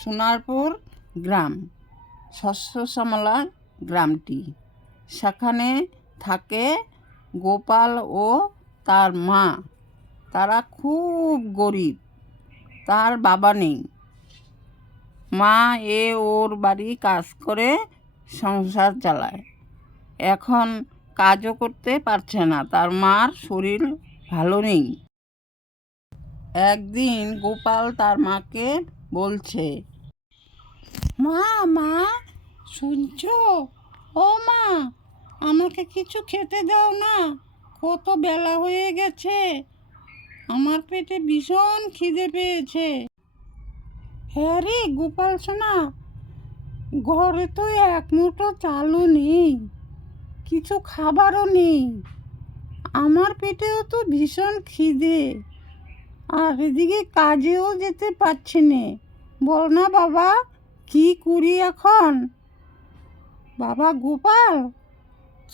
সোনারপুর গ্রাম শস্য শ্যামলা গ্রামটি। সেখানে থাকে গোপাল ও তার মা। তারা খুব গরিব, তার বাবা নেই। মা এ ওর বাড়ি কাজ করে সংসার চালায়। এখন কাজও করতে পারছে না, তার মার শরীর ভালো নেই। একদিন গোপাল তার মাকে বলছে। মা মা, শুনছ? ও মা, আমাকে কিছু খেতে দাও না, কত বেলা হয়ে গেছে। আমার পেটে ভীষণ খিদে পেয়েছে। হ্যাঁ রে গোপাল সোনা, ঘরে তো এক মুঠো চালও নেই, কিছু খাবারও নেই। আমার পেটেও তো ভীষণ খিদে, আর এদিকে কাজেও যেতে পারছি নে। বল না বাবা, কি করি এখন? বাবা গোপাল,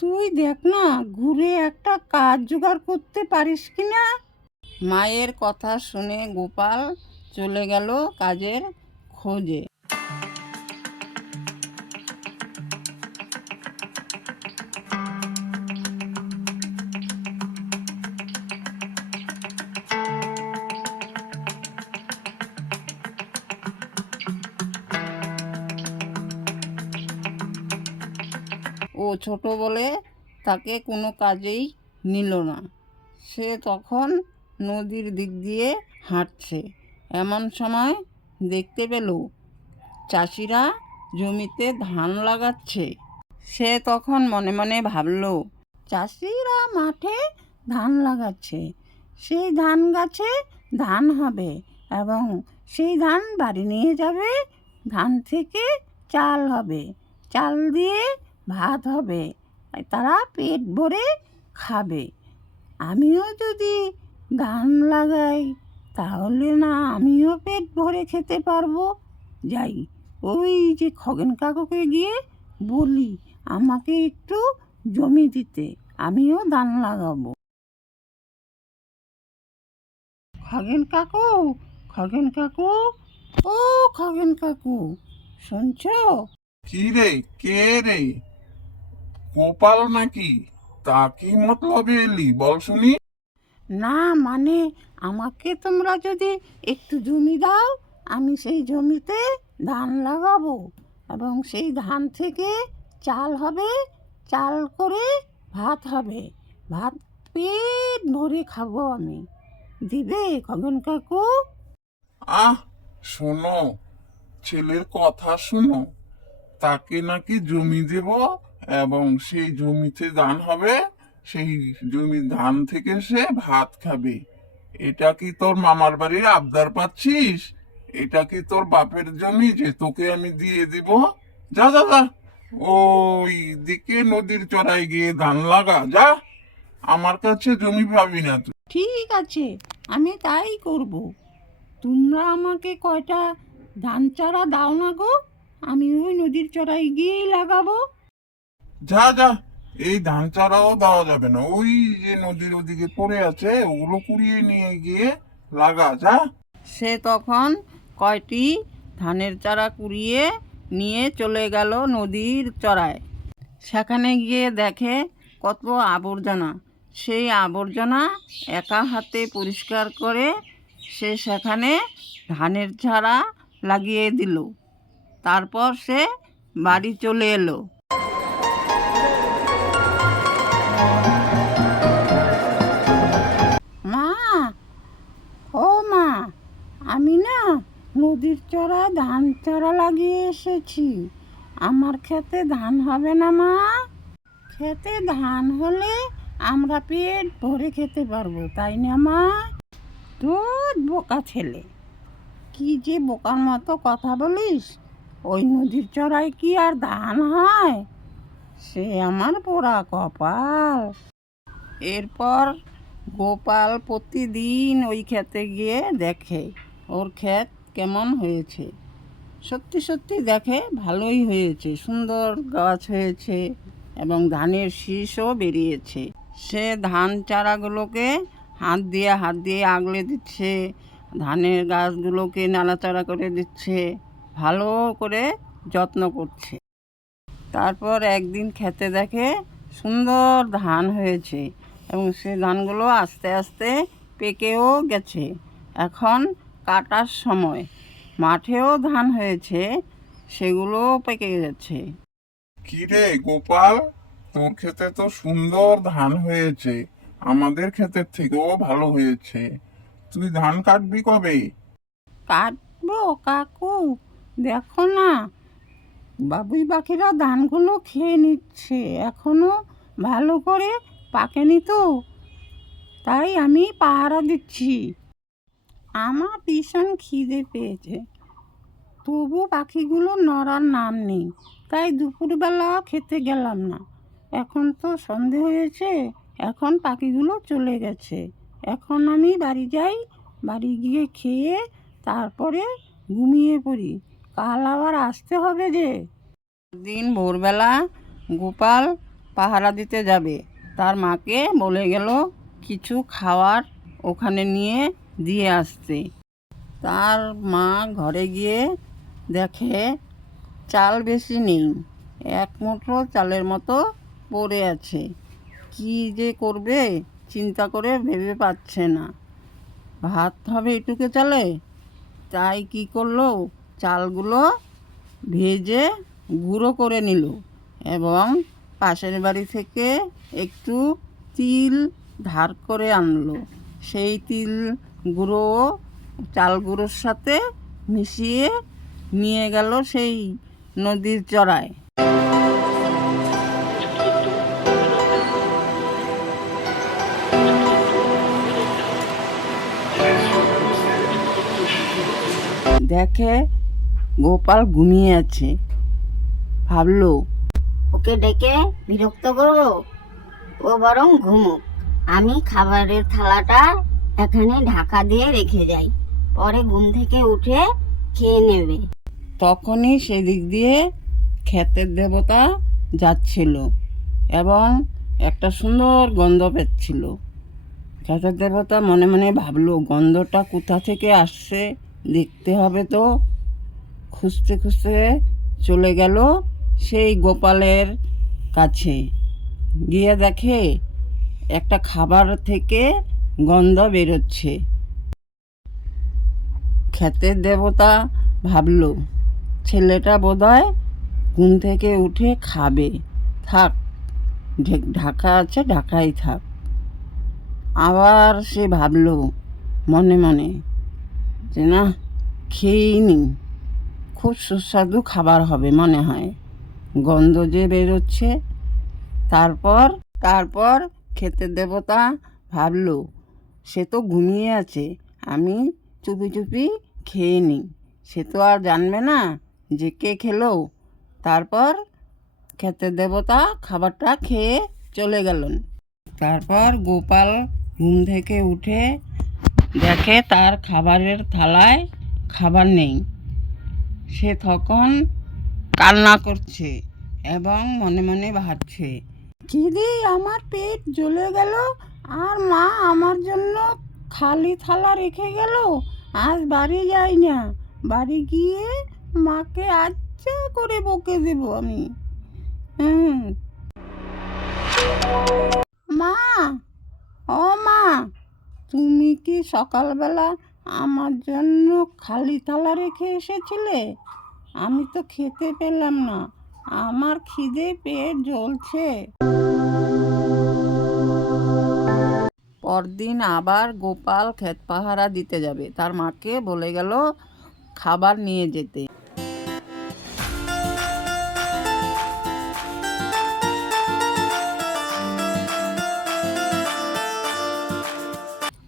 তুই দেখ না, ঘুরে একটা কাজ জোগাড় করতে পারিস কি না? মায়ের কথা শুনে গোপাল চলে গেল কাজের খোঁজে। ও ছোট বলে তাকে কোনো কাজেই নিল না। সে তখন নদীর দিক দিয়ে হাঁটছে। এমন সময় দেখতে পেল চাষিরা জমিতে ধান লাগাচ্ছে। সে তখন মনে মনে ভাবল, চাষিরা মাঠে ধান লাগাচ্ছে। সেই ধান গাছে ধান হবে এবং সেই ধান বাড়ি নিয়ে যাবে। ধান থেকে চাল হবে। চাল দিয়ে ভাত হবে। তারা পেট ভরে খাবে। আমিও যদি ধান লাগাই, তাহলে না আমিও পেট ভরে খেতে পারব। যাই, ওই যে খগেন কাকুকে গিয়ে বলি, আমাকে একটু জমি দিতে, আমিও ধান লাগাবো। খগেন কাকু খগেন কাকু, ও খগেন কাকু, শুনছো? কি রে, কে রে? গোপাল নাকি? তা কি মতলবে এলি? বল শুনি। না মানে আমাকে তোমরা যদি একটু জমি দাও আমি সেই জমিতে ধান লাগাবো এবং সেই ধান থেকে চাল হবে চাল করে ভাত হবে। ভাত পেট ভরে খাব আমি। দিবে খগন কাকু? আহ শোনো ছেলের কথা শোনো। তাকে নাকি জমি দেব এবং সেই জমিতে ধান হবে, সেই জমি ধান থেকে সে ভাত খাবে। এটা কি তোর মামার বাড়ির আবদার পাচ্ছিস? এটা কি তোর বাপের জমি যে তোকে আমি দিয়ে দিব? যা যা যা। ওই দিকে নদীর চড়াই গিয়ে ধান লাগা, যা। আমার কাছে জমি পাবি না তুই। ঠিক আছে, আমি তাই করব। তোমরা আমাকে কয়টা ধান চারা দাও না গো? আমি ওই নদীর চড়াই গিয়েই লাগাবো। যা যা। এই ধান চারাও দেওয়া যাবে না। ওই যে নদীর ওদিকে পড়ে আছে, ওগুলো কুড়িয়ে নিয়ে গিয়ে লাগা, যা। সে তখন কয়টি ধানের চারা কুড়িয়ে নিয়ে চলে গেল নদীর চড়ায়। সেখানে গিয়ে দেখে কত আবর্জনা। সেই আবর্জনা একা হাতে পরিষ্কার করে সে সেখানে ধানের চারা লাগিয়ে দিল। তারপর সে বাড়ি চলে এলো। আমি না নদীর চড়া, ধান চড়া লাগিয়ে এসেছি। আমার খেতে ধান হবে না, মা। খেতে ধান হলে আমরা পেট ভরে খেতে পারব, তাই না, মা? তোর বোকা ছেলে, কি যে বোকার মতো কথা বলিস? ওই নদীর চড়ায় কি আর ধান হয়? সে আমার পোড়া কপাল। এরপর গোপাল প্রতিদিন ওই ক্ষেতে গিয়ে দেখে ওর ক্ষেত কেমন হয়েছে? সত্যি সত্যি দেখে ভালোই হয়েছে, সুন্দর গাছ হয়েছে এবং ধানের শীষও বেরিয়েছে। সে ধান চারাগুলোকে হাত দিয়ে হাত দিয়ে আগলে দিচ্ছে, ধানের গাছগুলোকে নাড়াচাড়া করে দিচ্ছে, ভালো করে যত্ন করছে। তারপর একদিন খেতে দেখে সুন্দর ধান হয়েছে এবং সে ধানগুলো আস্তে আস্তে পেকেও গেছে। এখন কাটার সময়। মাঠেও ধান হয়েছে সেগুলো পেকে গেছে। কি রে গোপাল? তোর ক্ষেতে তো সুন্দর ধান হয়েছে। আমাদের ক্ষেতের থেকেও ভালো হয়েছে। তুই ধান কাটবি কবে? কাটবো কাকু দেখো না। বাবুই পাখিরা ধানগুলো খেয়ে নিচ্ছে এখনও ভালো করে পাকেনি তো। তাই আমি পাহারা দিচ্ছি। আমার ভীষণ খিদে পেয়েছে। তবু পাখিগুলো নড়ার নাম নেই। তাই দুপুরবেলা খেতে গেলাম না। এখন তো সন্ধে হয়েছে, এখন পাখিগুলো চলে গেছে। এখন আমি বাড়ি যাই, বাড়ি গিয়ে খেয়ে তারপরে ঘুমিয়ে পড়ি। কাল আবার আসতে হবে যে। দিন ভোরবেলা গোপাল পাহারা দিতে যাবে। তার মাকে বলে গেল, কিছু খাওয়ার ওখানে নিয়ে দিয়ে আসতে তার মা ঘরে গিয়ে দেখে, চাল বেশি নেই, এক মুঠো চালের মতো পড়ে আছে। কি যে করবে চিন্তা করে ভেবে পাচ্ছে না। ভাত হবে এটুকু চালে? তাই কি করল? চালগুলো ভেজে গুঁড়ো করে নিল এবং পাশের বাড়ি থেকে একটু তিল ধার করে আনলো। সেই তিল গুঁড়ো, চাল গুঁড়োর সাথে মিশিয়ে নিয়ে গেল সেই নদীর চড়ায়। দেখে গোপাল ঘুমিয়ে আছে। ভাবলো, ওকে ডেকে বিরক্ত করব? ও বরং ঘুমুক। আমি খাবারের থালাটা এখানে ঢাকা দিয়ে রেখে যাই। পরে ঘুম থেকে উঠে খেয়ে নেবে। তখনই সেদিক দিয়ে ক্ষেতের দেবতা যাচ্ছিল এবং একটা সুন্দর গন্ধ পেচ্ছিল। ক্ষেতের দেবতা মনে মনে ভাবলো, গন্ধটা কোথা থেকে আসছে? দেখতে হবে তো। খুঁজতে খুঁজতে চলে গেল সেই গোপালের কাছে। গিয়ে দেখে একটা খাবার থেকে গন্ধ বেরোচ্ছে। ক্ষেতের দেবতা ভাবল, ছেলেটা বোধহয় ঘুম থেকে উঠে খাবে। থাক ঢাকা আছে, ঢাকাই থাক। আবার সে ভাবলো, মনে মনে যে, না, খেয়েই নি খুব সুস্বাদু খাবার হবে মনে হয়। গন্ধ যে বেরোচ্ছে, তারপর তারপর খেতে দেবতা ভাবলো সে তো ঘুমিয়ে আছে, আমি চুপি চুপি খেয়ে নিই। সে তো আর জানবে না যে কে খেলো। তারপর খেতে দেবতা খাবারটা খেয়ে চলে গেলেন। তারপর গোপাল ঘুম থেকে উঠে দেখে তার খাবারের থালায় খাবার নেই। সে তখন কান্না করছে এবং মনে মনে ভাবছে কিদি আমার পেট জ্বলে গেল আর মা আমার জন্য খালি থালা রেখে গেল, আজ বাড়ি যাই না। বাড়ি গিয়ে মাকে আচ্ছা করে বকে দেব আমি। হুম। মা, ও মা, তুমি কি সকালবেলা আমার জন্য খালি থালা রেখে এসেছিলে? আমি তো খেতে পেলাম না, আমার খিদে পেট জ্বলছে। পরদিন আবার গোপাল ক্ষেত পাহারা দিতে যাবে। তার মাকে বলে গেল খাবার নিয়ে যেতে।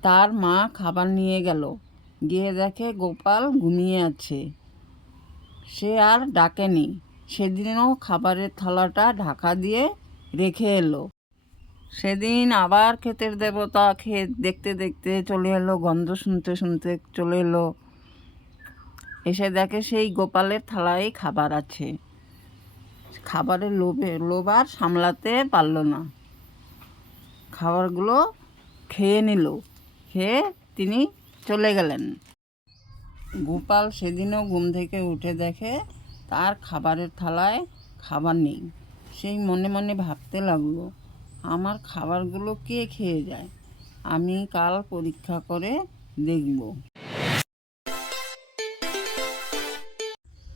তার মা খাবার নিয়ে গেল। গিয়ে দেখে গোপাল ঘুমিয়ে আছে। সে আর ডাকেনি। সেদিনও খাবারের থালাটা ঢাকা দিয়ে রেখে এলো। সেদিন আবার ক্ষেতের দেবতা ক্ষেত দেখতে দেখতে চলে এলো, গন্ধ শুনতে শুনতে চলে এলো। এসে দেখে সেই গোপালের থালায় খাবার আছে। খাবারের লোভে, লোভ আর সামলাতে পারল না। খাবারগুলো খেয়ে নিল, খেয়ে তিনি চলে গেলেন। গোপাল সেদিনও ঘুম থেকে উঠে দেখে তার খাবারের থালায় খাবার নেই। সেই মনে মনে ভাবতে লাগল আমার খাবারগুলো কে খেয়ে যায়? আমি কাল পরীক্ষা করে দেখব।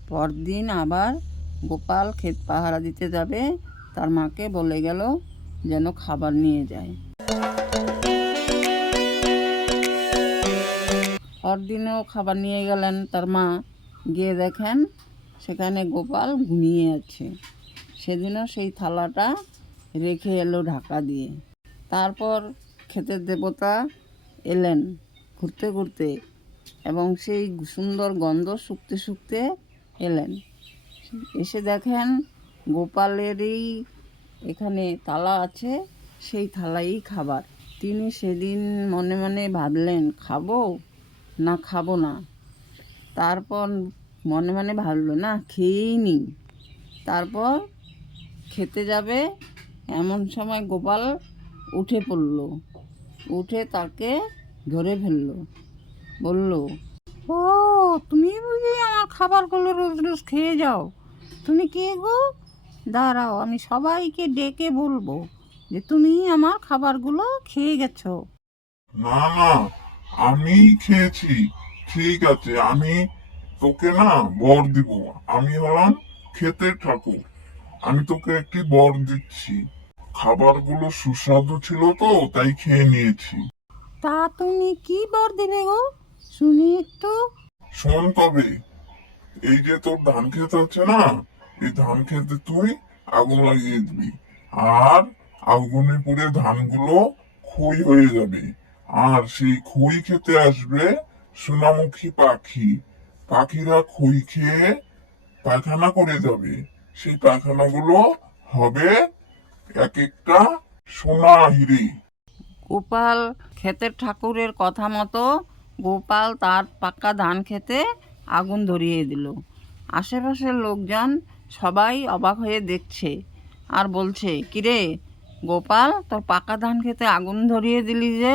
পরদিন আবার গোপাল ক্ষেত পাহারা দিতে যাবে। তার মাকে বলে গেল যেন খাবার নিয়ে যায়। পরদিনও খাবার নিয়ে গেলেন তার মা। গিয়ে দেখেন সেখানে গোপাল ঘুমিয়ে আছে। সেদিনও সেই থালাটা রেখে এলো ঢাকা দিয়ে। তারপর ক্ষেতের দেবতা এলেন ঘুরতে ঘুরতে এবং সেই সুন্দর গন্ধ শুকতে শুকতে এলেন। এসে দেখেন গোপালেরই এখানে থালা আছে, সেই থালাই খাবার। তিনি সেদিন মনে মনে ভাবলেন, খাব না খাব না? তারপর মনে মনে ভাবলো, না, খেয়েই নি তারপর খেতে যাবে এমন সময় গোপাল উঠে পড়ল। উঠে তাকে ধরে ফেলল। বলল, ও, তুমি বুঝি আমার খাবারগুলো রোজ রোজ খেয়ে যাও। তুমি কে গো? দাঁড়াও, আমি সবাইকে ডেকে বলব যে তুমি আমার খাবারগুলো খেয়ে গেছো। না না আমি খেয়েছি। ঠিক আছে, আমি তোকে না বর দিব। আমি হলাম খেতে ঠাকুর। আমি তোকে একটি বর দিচ্ছি। খাবারগুলো সুস্বাদু ছিল তো তাই খেয়ে নিয়েছি। তা তুমি কি বর দেবে গো? শুনি একটু। শোন তবে এই যে তোর ধান ক্ষেত আছে না এই ধান খেতে তুই আগুন লাগিয়ে দিবি। আর আগুনে পুড়ে ধানগুলো খই হয়ে যাবে। আর সেই খই খেতে আসবে সোনামুখী পাখি। পাখিরা খই খেয়ে পায়খানা করে যাবে। সেই পায়খানাগুলো হবে এক একটা সোনা হিরে। গোপাল ক্ষেতের ঠাকুরের কথা মতো গোপাল তার পাক্কা ধান খেতে আগুন ধরিয়ে দিল। আশেপাশের লোকজন সবাই অবাক হয়ে দেখছে আর বলছে, কিরে, গোপাল, তোর পাকা ধান খেতে আগুন ধরিয়ে দিলি যে?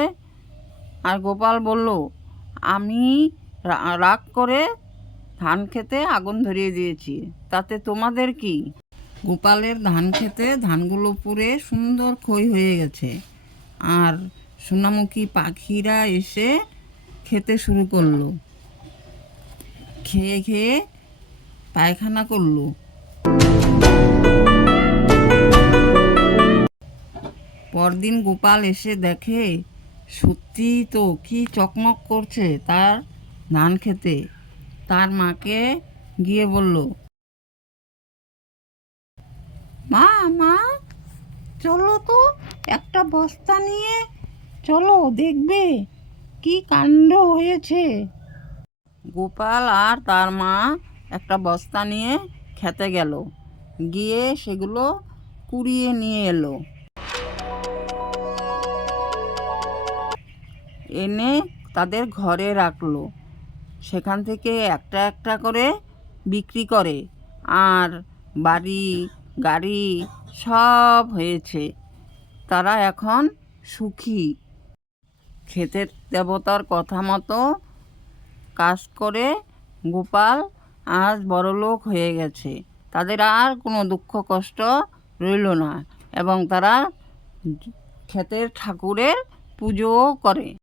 আর গোপাল বলল, আমি রাগ করে ধান খেতে আগুন ধরিয়ে দিয়েছি, তাতে তোমাদের কি? গোপালের ধান খেতে ধানগুলো পুড়ে সুন্দর ক্ষয় হয়ে গেছে। আর সোনামুখী পাখিরা এসে খেতে শুরু করল। খেয়ে খেয়ে পায়খানা করল। পরদিন গোপাল এসে দেখে, সত্যি তো কি চকমক করছে তার ধান খেতে? তার মাকে গিয়ে বলল মা মা, চলো তো একটা বস্তা নিয়ে চলো, দেখবে কি কাণ্ড হয়েছে। গোপাল আর তার মা একটা বস্তা নিয়ে খেতে গেল। গিয়ে সেগুলো কুড়িয়ে নিয়ে এলো। এনে তাদের ঘরে রাখল। সেখান থেকে একটা একটা করে বিক্রি করে। আর বাড়ি গাড়ি সব হয়েছে। তারা এখন সুখী। ক্ষেতের দেবতার কথা মতো কাজ করে গোপাল আজ বড়লোক হয়ে গেছে। তাদের আর কোনো দুঃখ কষ্ট রইল না এবং তারা ক্ষেতের ঠাকুরের পুজোও করে।